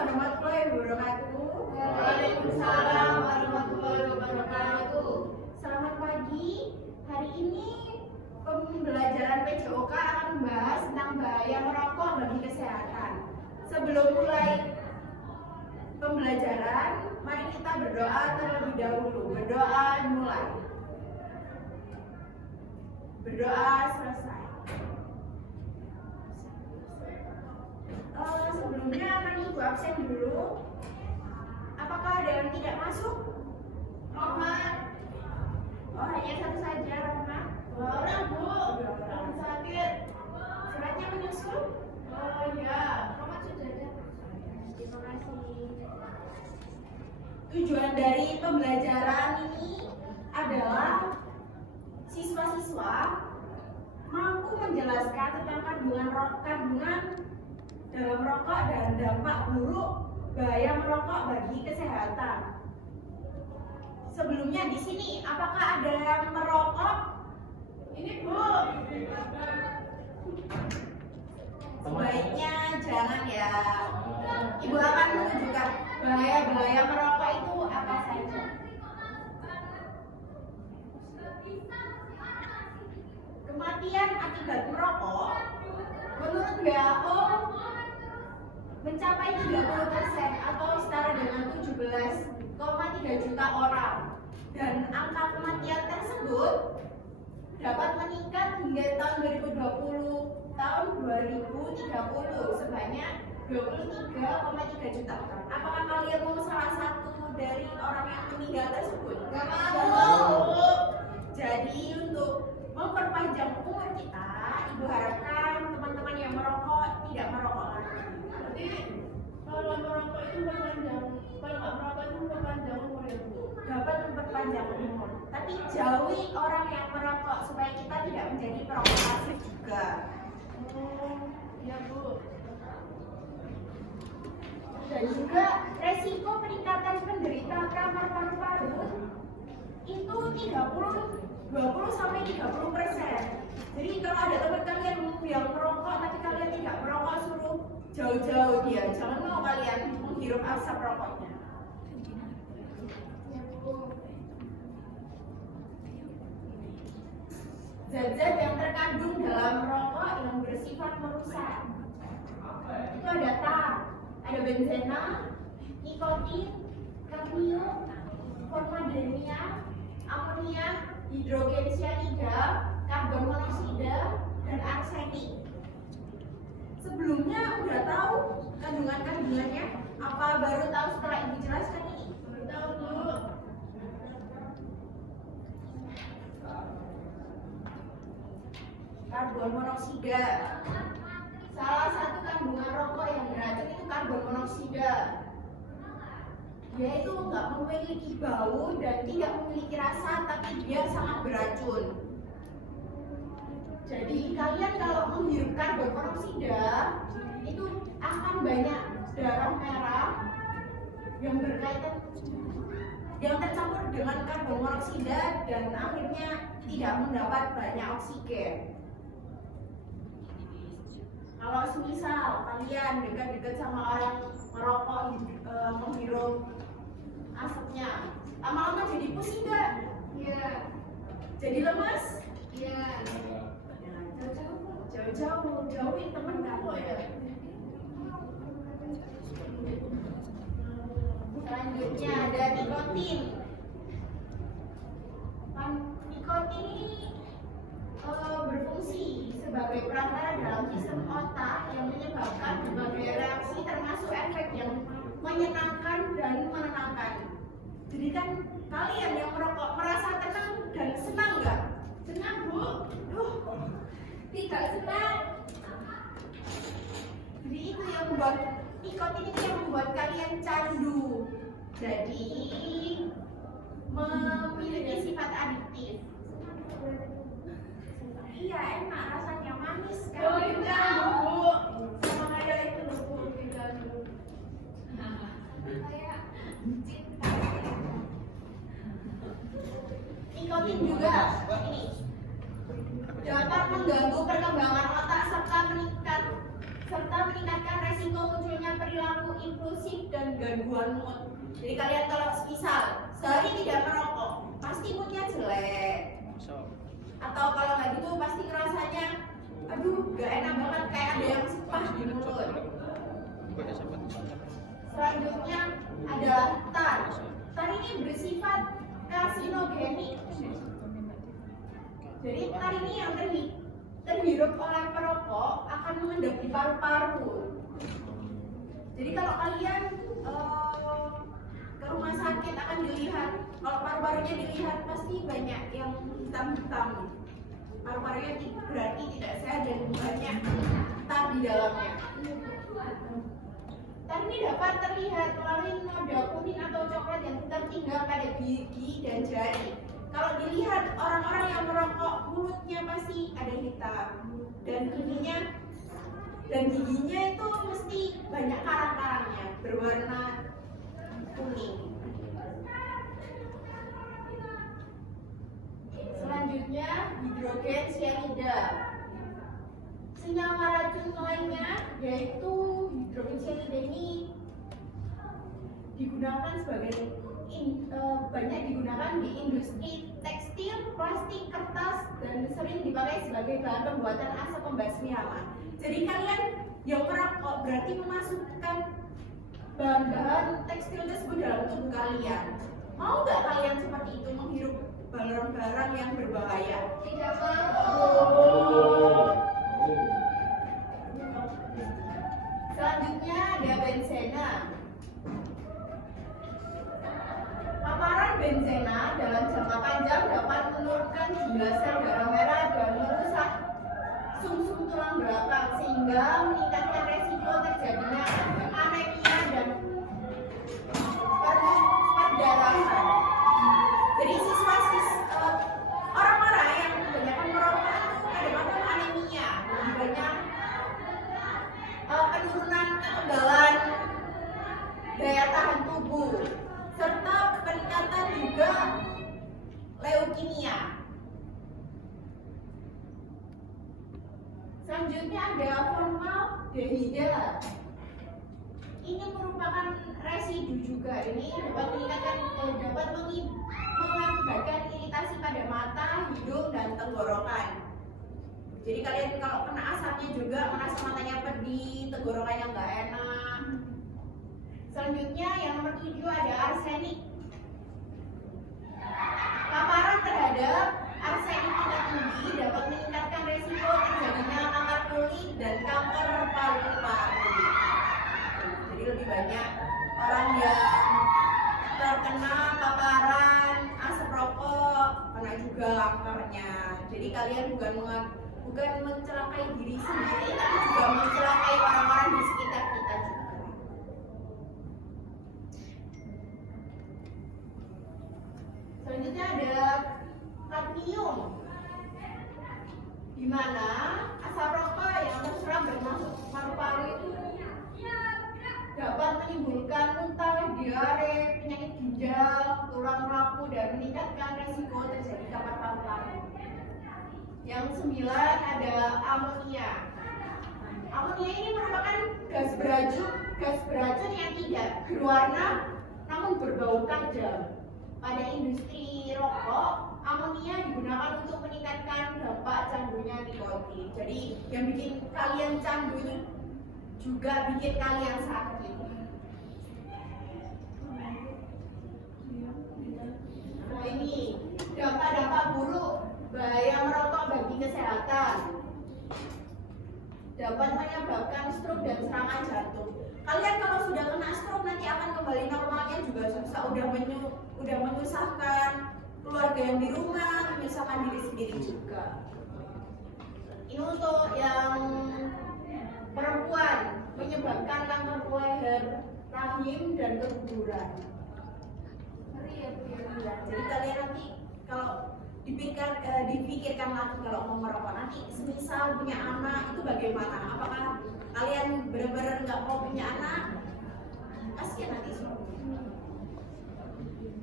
warahmatullahi wabarakatuh. Waalaikumsalam warahmatullahi wabarakatuh. Selamat pagi. Hari ini pembelajaran PJOK akan membahas tentang bahaya merokok bagi kesehatan. Sebelum mulai pembelajaran, mari kita berdoa terlebih dahulu. Berdoa mulai. Berdoa selesai. Sebelumnya akan Ibu absen dulu. Apakah ada yang tidak masuk? Rahmat. Oh, hanya satu saja, Rahmat. Dua orang, Bu. Yang sakit. Suratnya menyusul? Oh iya, Rahmat sudah ada. Terima kasih. Tujuan dari pembelajaran ini adalah siswa-siswa mampu menjelaskan tentang kandungan dalam rokok dan dampak buruk bahaya merokok bagi kesehatan. Sebelumnya di sini, apakah ada yang merokok? Ini, Bu. Sebaiknya jangan ya. Ibu akan menunjukkan bahaya-bahaya merokok itu apa saja. Kematian akibat merokok menurut WHO mencapai 30% atau setara dengan 17,3 juta orang, dan angka kematian tersebut dapat meningkat hingga tahun 2020 tahun 2030 sebanyak 23,3 juta orang. Apakah kalian mau salah satu dari orang yang meninggal tersebut? Gak mau. Jadi untuk memperpanjang umur kita, Ibu harapkan teman-teman yang merokok tidak merokok lagi. Berarti kalau merokok itu memperpanjang, kalau nggak merokok itu memperpanjang umur ya, Bu. Dapat memperpanjang umur, tapi jauhi orang yang merokok supaya kita tidak menjadi perokok pasif juga. Oh, iya, Bu. Dan juga resiko peningkatan penderita kanker paru-paru itu 20-30%. Jadi kalau ada teman kalian yang merokok tapi kalian tidak merokok, suruh jauh-jauh dia. Jangan mau kalian menghirup asap rokoknya. Ya, Bu. Zat-zat yang terkandung dalam rokok yang bersifat merusak itu ada tar, ada benzena, nikotin, kadmium, formaldehida, amonia, hidrogen cyanida, karbon monoksida, dan arsenik. Sebelumnya udah tahu kandungannya? Apa baru tahu setelah Ibu jelaskan ini? Baru tahu, Bu. Karbon monoksida. Salah satu kandungan rokok yang beracun itu karbon monoksida. Dia itu nggak memiliki bau dan tidak memiliki rasa, tapi dia sangat beracun. Jadi kalian kalau menghirup karbon monoksida itu akan banyak darah merah yang berkaitan yang tercampur dengan karbon monoksida dan akhirnya tidak mendapat banyak oksigen. Kalau semisal kalian dekat-dekat sama orang merokok, menghirup asapnya, lama-lama jadi pusing nggak? Iya. Jadi lemas? Iya. Jauh-jauh, jauhin temen kamu ya. Selanjutnya ada nikotin. Nikotin ini berfungsi sebagai perantara dalam sistem otak yang menyebabkan berbagai reaksi termasuk efek yang menyenangkan dan menenangkan. Jadi kan kalian yang merokok merasa tenang dan senang nggak? Senang, Bu. Tidak senang. Jadi itu yang membuat nikotin itu yang membuat kalian candu. Jadi memiliki sifat adiktif. Iya, enak rasanya, manis kan? Oh, iya, Bu. Sama kayak itu, Bu. Nikotin juga ini dapat mengganggu perkembangan otak serta meningkatkan resiko munculnya perilaku perilaku impulsif dan gangguan mood. Jadi kalian kalau misal sehari tidak merokok, pasti moodnya jelek. Atau kalau nggak gitu pasti ngerasanya, aduh gak enak banget, kayak ada yang sepah di mulut. Selanjutnya ada tar. Tar ini bersifat karsinogenik. Jadi tar ini yang terhirup oleh perokok akan mengendap di paru-paru. Jadi kalau kalian ke rumah sakit akan dilihat, kalau paru-parunya dilihat pasti banyak yang hitam-hitam. Paru-parunya berarti tidak sehat dan banyak tar di dalamnya. Tar ini dapat terlihat melalui noda kuning atau coklat yang tertinggal pada gigi dan jari. Kalau dilihat orang-orang yang merokok, mulutnya pasti ada hitam dan giginya itu mesti banyak karang-karangnya berwarna kuning. Selanjutnya hidrogen cyanida. Senyawa racun lainnya yaitu hidrogen cyanida ini digunakan banyak digunakan di industri tekstil, plastik, kertas, dan sering dipakai sebagai bahan pembuatan asap pembasmi hama. Jadi kalian yang merokok berarti memasukkan bahan-bahan tekstil tersebut dalam tubuh kalian. Mau nggak kalian seperti itu menghirup barang-barang yang berbahaya? Tidak mau. Selanjutnya ada benzena. Paparan benzena dalam jangka panjang dapat menurunkan jumlah sel darah merah dan merusak sumsum tulang belakang sehingga meningkatkan resiko terjadinya anemia dan perdarahan. Jadi orang-orang yang kebanyakan merokok itu kadang-kadang anemia, banyak penurunan kekebalan daya tahan tubuh, serta peningkatan juga leukemia. Selanjutnya ada formaldehida. Ini merupakan residu juga. Ini dapat mengakibatkan iritasi pada mata, hidung, dan tenggorokan. Jadi kalian kalau kena asapnya juga merasa matanya pedih, tenggorokannya nggak enak. Selanjutnya yang nomor 7 ada arsenik. Paparan terhadap arsenik tingkat tinggi dapat meningkatkan resiko terjadinya kanker kulit dan kanker paru-paru. Jadi lebih banyak orang yang terkena paparan asap rokok, kena juga kankernya. Jadi kalian bukan mencelakai diri sendiri, tapi juga mencelakai orang-orang di sekitar kita juga. Selanjutnya ada kadmium, di mana asap rokok yang terserap dan masuk paru-paru itu dapat menimbulkan muntah, diare, penyakit ginjal, tulang rapuh, dan meningkatkan resiko terjadi kanker paru-paru. Yang 9 ada amonia. Amonia ini merupakan gas beracun yang tidak berwarna namun berbau tajam. Pada industri rokok, amonia digunakan untuk meningkatkan dampak candunya nikotin. Jadi yang bikin kalian candu itu juga bikin kalian sakit. Nah ini dampak-dampak buruk bahaya merokok bagi kesehatan. Dapat menyebabkan stroke dan serangan jantung. Kalian kalau sudah kena stroke nanti akan kembali normalnya juga susah. Udah menyusahkan keluarga yang di rumah, menyusahkan diri sendiri juga. Ini untuk yang perempuan, menyebabkan kanker leher, rahim, dan keguguran. Jadi kalian nanti kalau dipikirkan lagi kalau mau merokok nanti semisal punya anak itu bagaimana? Apakah kalian benar-benar nggak mau punya anak? Kasihan nanti suaminya.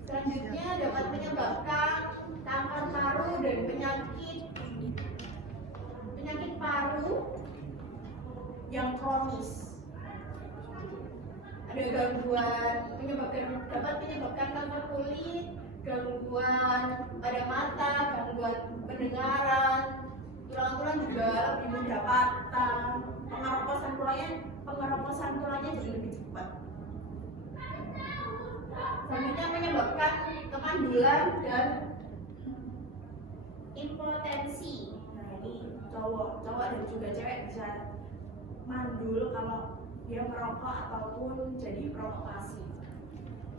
Selanjutnya dapat menyebabkan kanker paru dan penyakit paru yang kronis. ada gangguan dapat menyebabkan kanker kulit, gangguan pada mata, gangguan pendengaran, tulang-tulang juga lebih mudah patah, pengeroposan tulangnya jadi lebih cepat. Selanjutnya menyebabkan kemandulan dan impotensi. Nah ini cowok dan juga cewek bisa mandul kalau dia merokok ataupun jadi perokok pasif.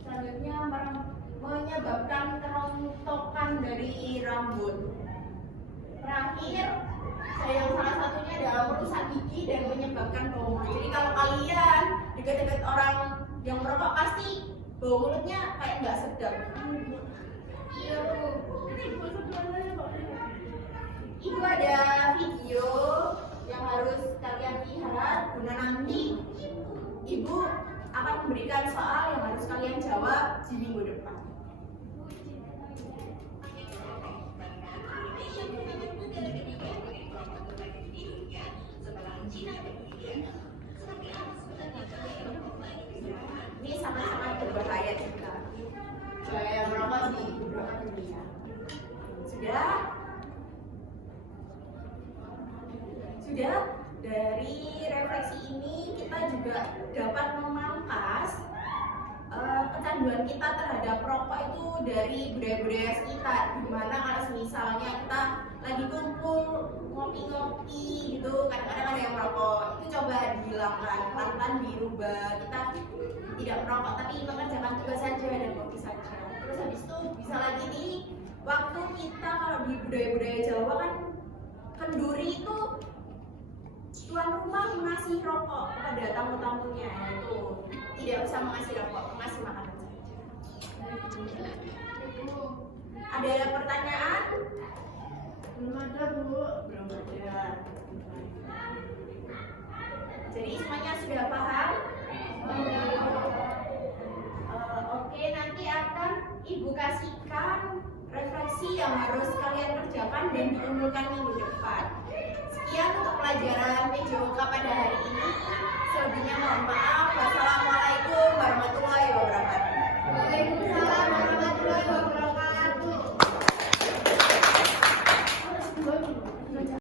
Selanjutnya menyebabkan kerontokan dari rambut. Terakhir, yang salah satunya adalah merusak gigi dan menyebabkan bau mulut. Jadi kalau kalian dekat-dekat orang yang merokok pasti bau mulutnya kayak nggak sedap. Iya Bu. Itu ada video yang harus kalian lihat guna nanti Ibu akan memberikan soal yang harus kalian jawab di minggu depan. Ini sangat-sangat berbahaya juga. Bahaya merokok di beberapa dunia. Sudah dari refleksi ini kita juga dapat memangkas kecanduan kita terhadap rokok itu dari budaya-budaya sekitar. Dimana kalau misalnya kita lagi kumpul ngopi-ngopi gitu, kadang-kadang ada yang merokok, itu coba dihilangkan, pelan-pelan dirubah. Kita tidak merokok tapi mengerjakan tugas saja dan ngopi saja. Terus habis itu bisa lagi nih, waktu kita kalau di budaya-budaya Jawa kan kenduri itu tuan rumah mengasih rokok kepada tamu-tamunya, itu tidak usah mengasih rokok, mengasih makanan saja. Ada pertanyaan? Belum ada Bu. Belum ada. Jadi semuanya sudah paham? Oke, nanti akan Ibu kasihkan refleksi yang harus kalian kerjakan dan diunggulkan minggu depan. Sekian untuk pelajaran PJOK pada hari ini. Selebihnya